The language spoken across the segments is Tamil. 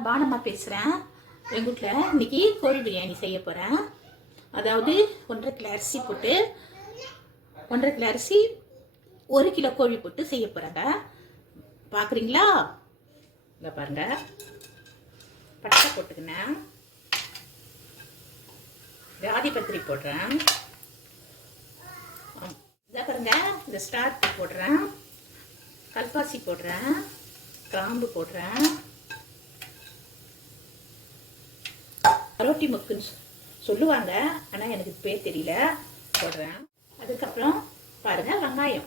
நான் பானம்மா பேசுகிறேன். எங்கள் வீட்டில் இன்றைக்கி கோழி பிரியாணி செய்ய போகிறேன். அதாவது 1.5 கிலோ அரிசி போட்டு 1.5 கிலோ அரிசி 1 கிலோ கோழி போட்டு செய்ய போகிறேங்க. பார்க்குறீங்களா? இங்கே பாருங்க, பட்டை போட்டுக்கினேன், ஜாதி பத்திரி போடுறேன், இதை பாருங்க இந்த ஸ்டார் பூ போடுறேன், கல்பாசி போடுறேன், கிராம்பு போடுறேன், அரோட்டி முக்குன்னு சொல்லுவாங்க, ஆனால் எனக்கு பேர் தெரியல, போடுறேன். அதுக்கப்புறம் பாருங்க வெங்காயம்,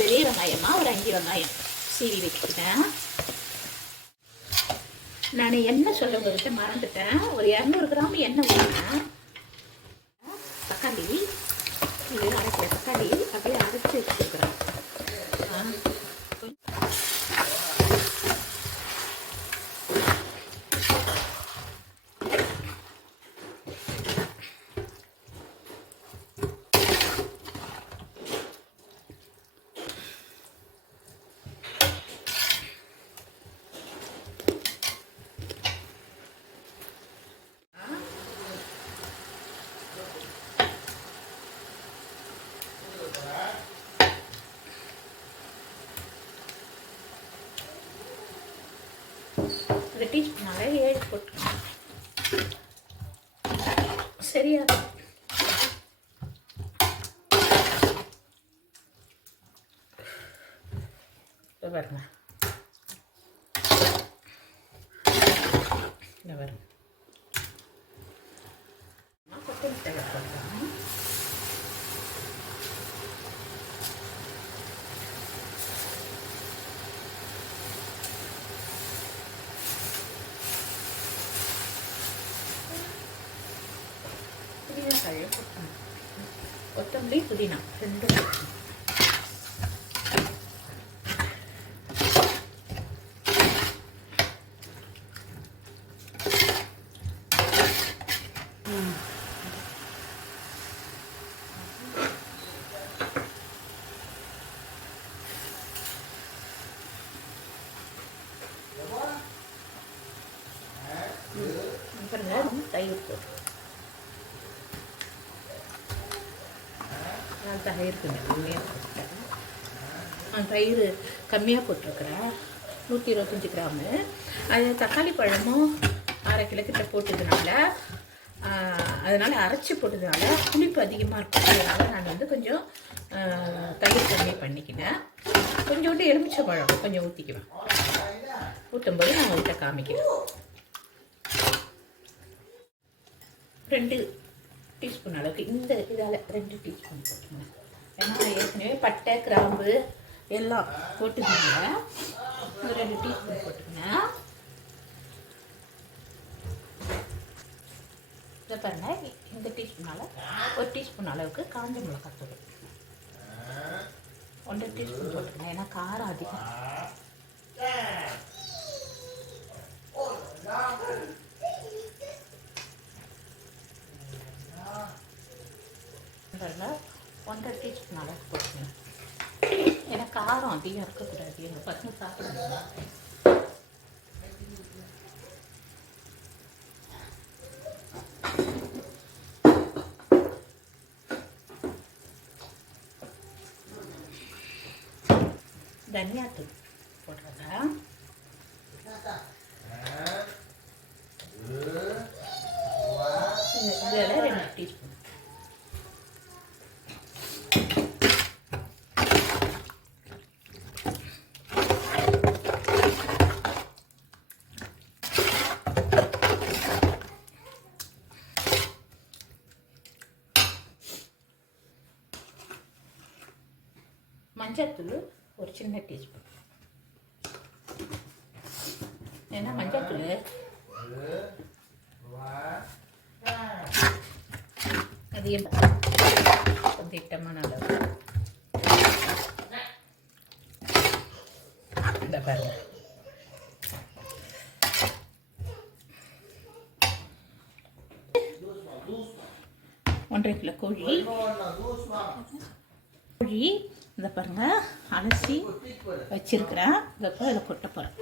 பெரிய வெங்காயமா ஒரு 5 வெங்காயம் சீவி வச்சுக்கிட்டேன். நான் எண்ணெய் சொல்ல உங்ககிட்ட மறந்துட்டேன். ஒரு 200 கிராம் எண்ணெய் ஊற்றினேன். தக்காளி, இது அரைக்கிற தக்காளி அப்படியே அரைச்சி வச்சுருக்கிறேன். இந்த டீஸ்பூனால 7 போட்டுக்கணும். சரியா? பாருங்க, பாருங்க கொத்தமல்லி தழை போடுறேன். புதினா தழையை போட்டணும். கொத்தமல்லி புதினா 2 போட்டணும். தயிர் போட்டு தயிர் கொஞ்சம் கம்மியாக போட்டுட்டேன். தயிர் கம்மியாக போட்டிருக்கிறேன், 125 கிராமு. அது தக்காளி பழமும் 1/2 கிலோ கிட்ட போட்டதுனால, அதனால் அரைச்சி போட்டதுனால புளிப்பு அதிகமாக இருக்கும். அதனால் நான் வந்து கொஞ்சம் தயிர் கம்மி பண்ணிக்கினேன். கொஞ்சோண்டு எலுமிச்சை பழம் கொஞ்சம் ஊற்றிக்குவேன். ஊற்றும்போது நான் உங்கள்கிட்ட காமிக்கிறேன். 2 டீஸ்பூன் அளவுக்கு இந்த இதால் 2 டீஸ்பூன் போட்டுக்கணும். ஏன்னா ஏற்கனவே பட்டை கிராம்பு எல்லாம் போட்டுக்கோங்க. 2 டீஸ்பூன் போட்டுக்கோங்க. இதை பாருங்க, இந்த டீஸ்பூனால் 1 டீஸ்பூன் அளவுக்கு காஞ்ச மிளகாத்தூள் 1 டீஸ்பூன் போட்டுக்கணும். ஏன்னா காரம் அதிகம். பாருங்க 1/2 டீஸ்பூன் அளவுக்கு போட்டுக்கணும். ஏன்னா காரம் அதிகம் இருக்கக்கூடாது, எங்கள் பசங்க சாப்பிடுங்க. தனியாத்தூள் போடுறதா இதில் 2 டீஸ்பூன். மஞ்சள்தூள் ஒரு சின்ன டீஸ்பூன். ஏன்னா மஞ்சள்தூள் அதிகம் திட்டமான அளவு. இந்த பாருங்க, 1.5 கிலோ கோழி இந்த பாருங்கள் அலசி வச்சிருக்கிறேன். இப்போ இதில் கொட்ட போகிறேன்.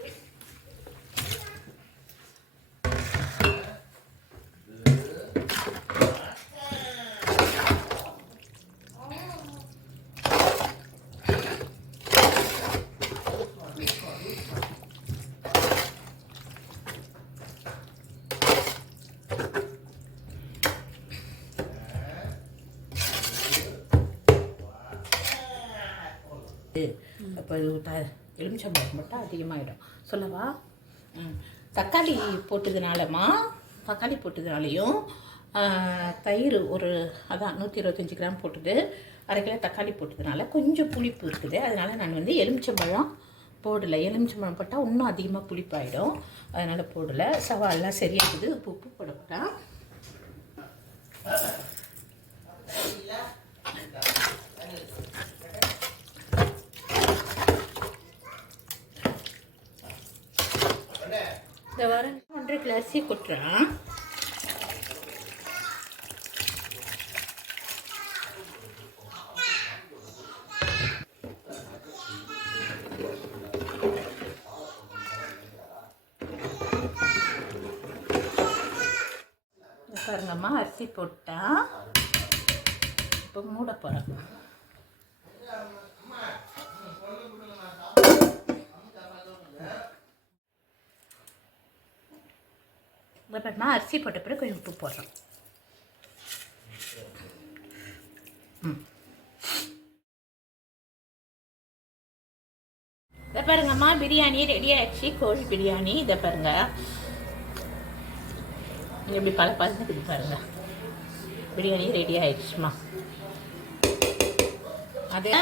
இப்போ எலுமிச்சம்பழம் மட்டும் அதிகமாகிடும் சொல்லவா. தக்காளி போட்டதுனாலையும் தயிர் ஒரு அதான் 125 கிராம் போட்டுது, 1/2 கிலோ தக்காளி போட்டதுனால கொஞ்சம் புளிப்பு இருக்குது. அதனால் நான் வந்து எலுமிச்சம்பழம் போடலை. எலுமிச்சம்பழம் போட்டால் இன்னும் அதிகமாக புளிப்பாயிடும், அதனால் போடலை. சவால்லாம் சரியாகுது. உப்பு போடப்பட்டால் இந்த வாரம் 1.5 கிலோ அரிசி கொட்டுறேன். பாருங்கம்மா, அரிசி போட்டேன். இப்போ மூட போகிறேன். அப்புறமா அரிசி போட்ட பிறகு கொஞ்சம் உப்பு போடுறோம். இதை பாருங்கம்மா, பிரியாணி ரெடி ஆகிடுச்சு. கோழி பிரியாணி. இதை பாருங்க எப்படி பழப்பழத்துக்கு பாருங்க. பிரியாணி ரெடி ஆகிடுச்சுமா. அதே